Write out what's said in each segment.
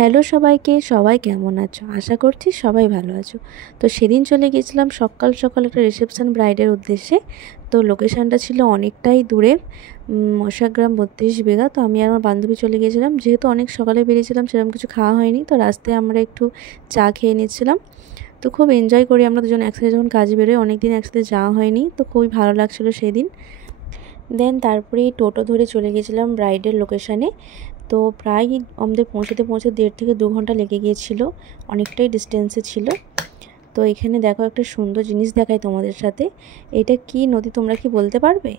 Hello সবাইকে, সবাই কেমন আছো? আশা করছি সবাই ভালো আছো। তো সেদিন চলে গেছিলাম সকাল সকাল একটা রিসেপশন ব্রাইডের উদ্দেশ্যে। তো লোকেশানটা ছিল অনেকটাই দূরে, মশাগ্রাম ৩২ বিঘা। তো আমি আর আমার বান্ধবী চলে গিয়েছিলাম। যেহেতু অনেক সকালে বেরিয়েছিলাম, সেরকম কিছু খাওয়া হয়নি। তো রাস্তায় আমরা একটু চা খেয়ে নিচ্ছিলাম। তো খুব এনজয় করি আমরা দুজন একসাথে যখন কাজে বেরোই। অনেকদিন একসাথে যাওয়া হয়নি, তো খুবই ভালো লাগছিলো সেদিন। দেন তারপরেই টোটো ধরে চলে গেছিলাম ব্রাইডের লোকেশানে। তো প্রায় আমাদের পৌঁছাতে 1.5 থেকে 2 ঘন্টা লেগে গিয়েছিল, অনেকটাই ডিস্টেন্সে ছিল। তো এখানে দেখো একটা সুন্দর জিনিস দেখাই তোমাদের সাথে। এটা কি নদী তোমরা কি বলতে পারবে?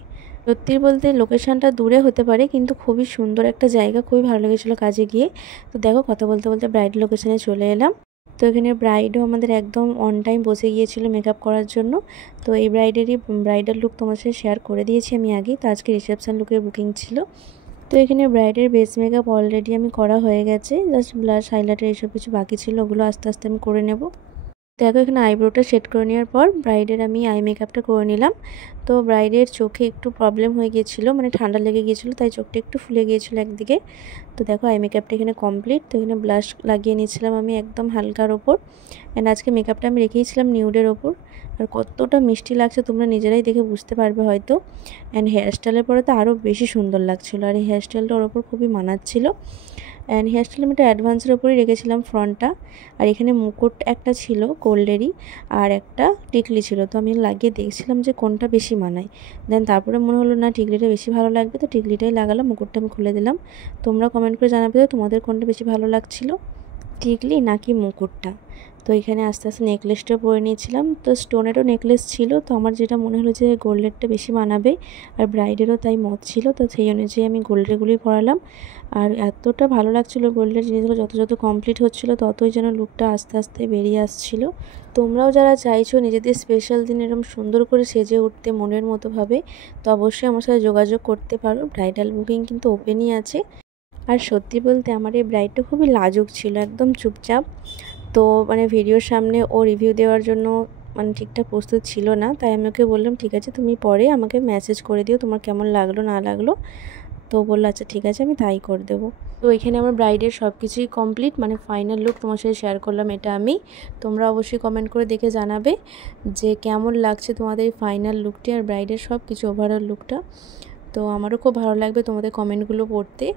সত্যি বলতে লোকেশানটা দূরে হতে পারে, কিন্তু খুবই সুন্দর একটা জায়গা, খুবই ভালো লেগেছিলো কাজে গিয়ে। তো দেখো কথা বলতে বলতে ব্রাইড লোকেশানে চলে এলাম। তো এখানে ব্রাইডও আমাদের একদম অন টাইম বসে গিয়েছিল মেকআপ করার জন্য। তো এই ব্রাইডাল লুক তোমার সাথে শেয়ার করে দিয়েছি আমি আগেই। তো আজকে রিসেপশন লুকের বুকিং ছিল। তো এখানে ব্রাইডের বেস মেকআপ অলরেডি আমি করা হয়ে গেছে, জাস্ট ব্লাশ হাইলাইটার এসব কিছু বাকি ছিল, ওগুলো আস্তে আস্তে আমি করে নেব। দেখো এখানে আইব্রোটা সেট করে নেওয়ার পর ব্রাইডের আমি আই মেকআপটা করে নিলাম। তো ব্রাইডের চোখে একটু প্রবলেম হয়ে গিয়েছিলো, মানে ঠান্ডা লেগে গিয়েছিলো, তাই চোখটা একটু ফুলে গিয়েছিলো একদিকে। তো দেখো আই মেকআপটা এখানে কমপ্লিট। তো এখানে ব্লাশ লাগিয়ে নিয়েছিলাম আমি একদম হালকার ওপর। অ্যান্ড আজকে মেকআপটা আমি রেখেইছিলাম নিউডের ওপর। আর কতটা মিষ্টি লাগছে তোমরা নিজেরাই দেখে বুঝতে পারবে হয়তো। অ্যান্ড হেয়ারস্টাইলের পরে তো আরও বেশি সুন্দর লাগছিলো, আর এই হেয়ারস্টাইলটা ওর ওপর খুবই মানাচ্ছিলো। অ্যান্ড হেয়ারস্টাইল আমি একটা অ্যাডভান্সের ওপরেই রেখেছিলাম ফ্রন্টটা। আর এখানে মুকুট একটা ছিল গোল্ডেরই, আর একটা টিকলি ছিল। তো আমি লাগিয়ে দেখছিলাম যে কোনটা বেশি মানায়। দেন তারপরে মনে হলো না টিকলিটা বেশি ভালো লাগবে, তো টিকলিটাই লাগালাম, মুকুটটা আমি খুলে দিলাম। তোমরা কমেন্ট করে জানাবে তো তোমাদের কোনটা বেশি ভালো লাগছিলো, টিকলি নাকি মুকুটটা। তো এখানে আস্তে আস্তে নেকলেসটা পরে নিয়েছিলাম। তো স্টোনেরও নেকলেস ছিল, তো আমার যেটা মনে হলো যে গোল্ডেরটা বেশি মানাবে, আর ব্রাইডেরও তাই মত ছিল। তো সেই অনুযায়ী আমি গোল্ডেরগুলোই পরালাম। আর এতটা ভালো লাগছিলো গোল্ডের জিনিসগুলো, যত যত কমপ্লিট হচ্ছিলো ততই যেন লুকটা আস্তে আস্তে বেরিয়ে আসছিলো। তোমরাও যারা চাইছো নিজেদের স্পেশাল দিন এরকম সুন্দর করে সেজে উঠতে মনের মতোভাবে, তো অবশ্যই আমার সাথে যোগাযোগ করতে পারো। ব্রাইডাল বুকিং কিন্তু ওপেনই আছে। আর সত্যি বলতে আমার এই ব্রাইডটা খুবই লাজুক ছিল, একদম চুপচাপ। তো মানে ভিডিওর সামনে ও রিভিউ দেওয়ার জন্য মানে ঠিকঠাক প্রস্তুত ছিল না, তাই আমি ওকে বললাম ঠিক আছে তুমি পরে আমাকে মেসেজ করে দিও তোমার কেমন লাগলো না লাগলো। তো বললো আচ্ছা ঠিক আছে, আমি তাই করে দেবো। তো এখানে আমার ব্রাইডের সব কিছুই কমপ্লিট, মানে ফাইনাল লুক তোমার সাথে শেয়ার করলাম এটা আমি। তোমরা অবশ্যই কমেন্ট করে দেখে জানাবে যে কেমন লাগছে তোমাদের এই ফাইনাল লুকটি আর ব্রাইডের সব কিছু ওভারঅল লুকটা। তো আমারও খুব ভালো লাগবে তোমাদের কমেন্টগুলো পড়তে।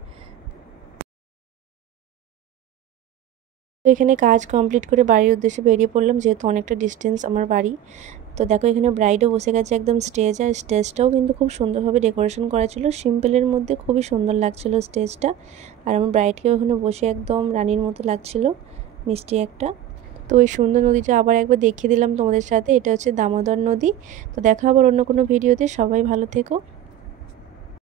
তো এখানে কাজ কমপ্লিট করে বাড়ির উদ্দেশ্যে বেরিয়ে পড়লাম, যেহেতু অনেকটা ডিস্টেন্স আমার বাড়ি। তো দেখো এখানে ব্রাইডও বসে গেছে একদম স্টেজ, আর স্টেজটাও কিন্তু খুব সুন্দরভাবে ডেকোরেশন করা ছিল, সিম্পলের মধ্যে খুবই সুন্দর লাগছিল স্টেজটা। আর আমার ব্রাইডকেও ওখানে বসে একদম রানীর মতো লাগছিল, মিষ্টি একটা। তো ওই সুন্দর নদীটা আবার একবার দেখিয়ে দিলাম তোমাদের সাথে, এটা হচ্ছে দামোদর নদী। তো দেখা আবার অন্য কোনো ভিডিওতে, সবাই ভালো থেকো।